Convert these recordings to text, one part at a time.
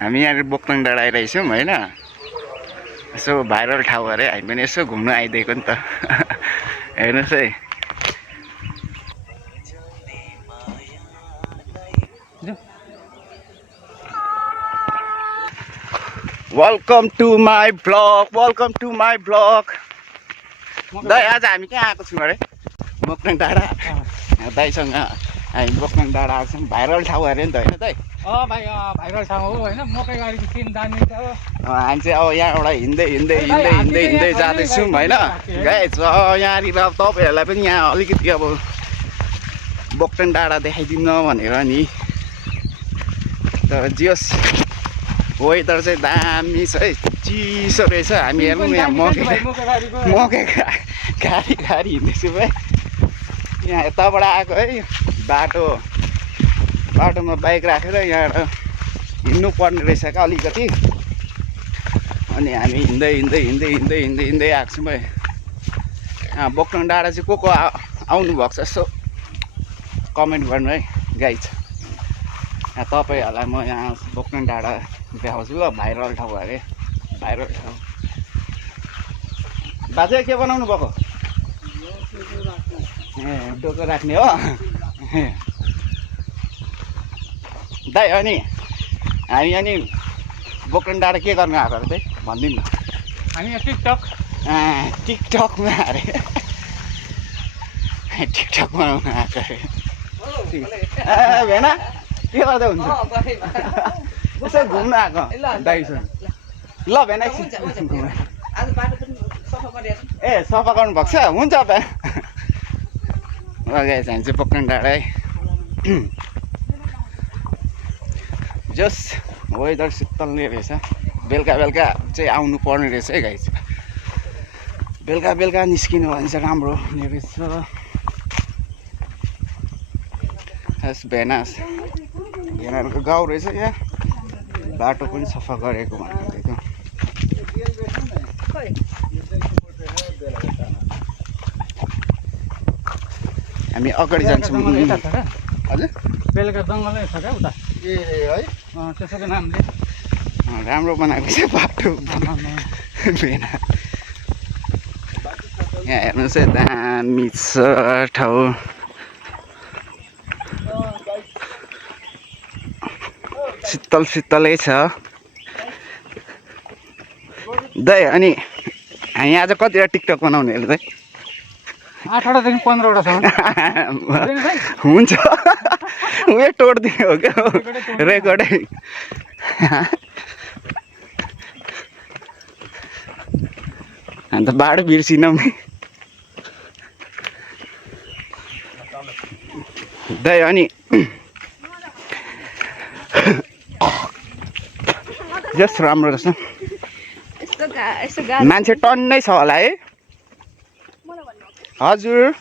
हामी यहाँ बोक्ताङ डाँडा आइरहेछौँ होइन। यसो भाइरल ठाउँ अरे, हामी पनि यसो घुम्न आइदिएको नि त। हेर्नुहोस् है। Welcome to my blog, welcome to my blog. दाइ आज हामी कहाँ आएको छौँ अरे? बोक्ताङ डाँडा। दाइसँग हामी बोक्ताङ डाँडा आएको छौँ। भाइरल ठाउँ अरे नि त होइन दाइ? भाइ भाइरल ठाउँ हो होइन। मकै गाडीको सिन जाने छ। हामी चाहिँ अब यहाँबाट हिँड्दै जाँदैछौँ होइन गाइस। यहाँनिर अब तपाईँहरूलाई पनि यहाँ अलिकति अब बोक्ताङ डाँडा देखाइदिउँ न भनेर नि। तर जियोस् वेदर चाहिँ दामी छ है, चिसो रहेछ। हामी हेर्नु न यहाँ मकै गाडी हिँड्दैछौँ है। यहाँ यताबाट आएको है, बाटोमा बाइक राखेर यहाँ हिँड्नु पर्ने रहेछ क्या अलिकति। अनि हामी हिँड्दै आएको छौँ है। यहाँ बोक्ताङ डाँडा चाहिँ को आउनु भएको छ यसो कमेन्ट गर्नु है गाइज। यहाँ तपाईँहरूलाई म यहाँ बोक्ताङ डाँडा देखाउँछु ल। भाइरल ठाउँ अरे, भाइरल ठाउँ। बाजे के बनाउनु भएको? ए डोको राख्ने हो दाइ। अनि हामी अनि बोक्ताङ डाँडा के गर्नु आएको अरे त्यही भनिदिनु न। हामी टिकटकमा अरे, टिकटक बनाउनु आएको अरे। भेना के गर्दै हुन्छ? यसो घुम्नु आएको दाइसँग ल भेना। ए सफा गर्नु भएको छ? हुन्छ त। गाइस हामी चाहिँ बोक्ताङ डाँडा है। जस वेदर शीतल रहेछ। बेलुका चाहिँ आउनु पर्ने रहेछ है गाइस। बेलुका निस्किनु भने चाहिँ राम्रो हुने रहेछ। यस भेनाहरूको गाउँ रहेछ यहाँ। बाटो पनि सफा गरेको भन्नुहुँदै थियो। हामी अगाडि जान्छौँ। हजुर बेलुका जङ्गलै छ क्या उता। ए है त्यसको नामले राम्रो बनाएको छ बाटो। भेना यहाँ हेर्नुहोस् है, दामी छ ठाउँ। शीतलै छ दाइ। अनि हामी आज कतिवटा टिकटक बनाउने अरे दाइ? 8वटादेखि 15वटा छ। हुन्छ उयो तोडिदिने हो क्या रेकर्डै। अन्त बाटो बिर्सिनौँ नि दाइ। अनि जस राम्रो रहेछ। मान्छे टन्नै छ होला है? हजुर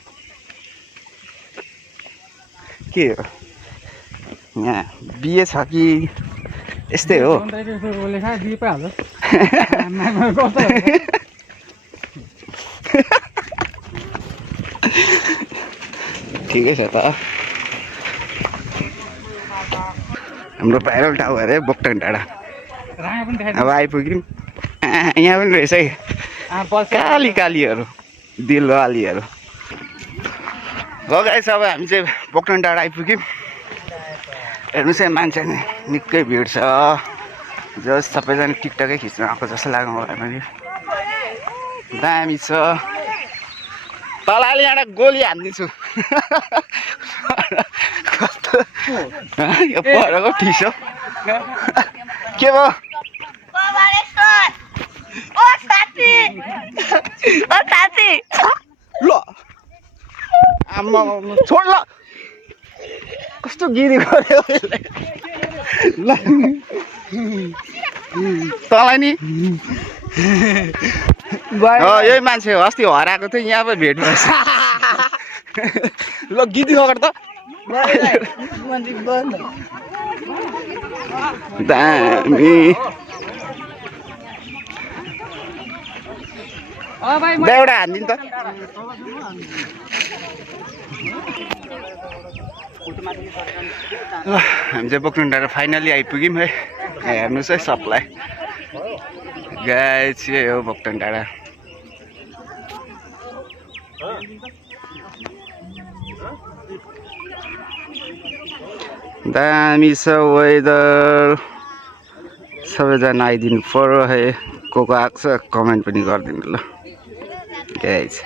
के हो यहाँ बिहे छ कि यस्तै हो? ठिकै छ त। हाम्रो भाइरल ठाउँ अरे बोक्ताङ डाँडा। अब आइपुग्यौँ। यहाँ पनि रहेछ है कालीहरू, दिलवालीहरू। गाइस अब हामी चाहिँ बोक्ताङ डाँडा आइपुग्यौँ। हेर्नुहोस् है मान्छे निकै भिड छ। जस सबैजना टिकटकै खिच्नु आएको जस्तो लाग्नु मलाई पनि। दामी छ। तल अलि एउटा गोली हानिदिन्छु। कस्तो यो परको ठिसो के भयो? ल आम्मा छोड ल। कस्तो गिरी गर्यो ल। तँलाई नि यही मान्छे हो अस्ति हराएको थियो यहाँ पो भेट भएछ। ल गिदी नगर त। दामी एउटा हानिदिनु त। हामी चाहिँ बोक्ताङ डाँडा फाइनली आइपुग्यौँ है। हेर्नुहोस् है सबलाई गाइस यही हो भक्तन डाँडा दामी छ वेदर सबैजना आइदिनु पर्यो है को आएको छ कमेन्ट पनि गरिदिनु ल गाइस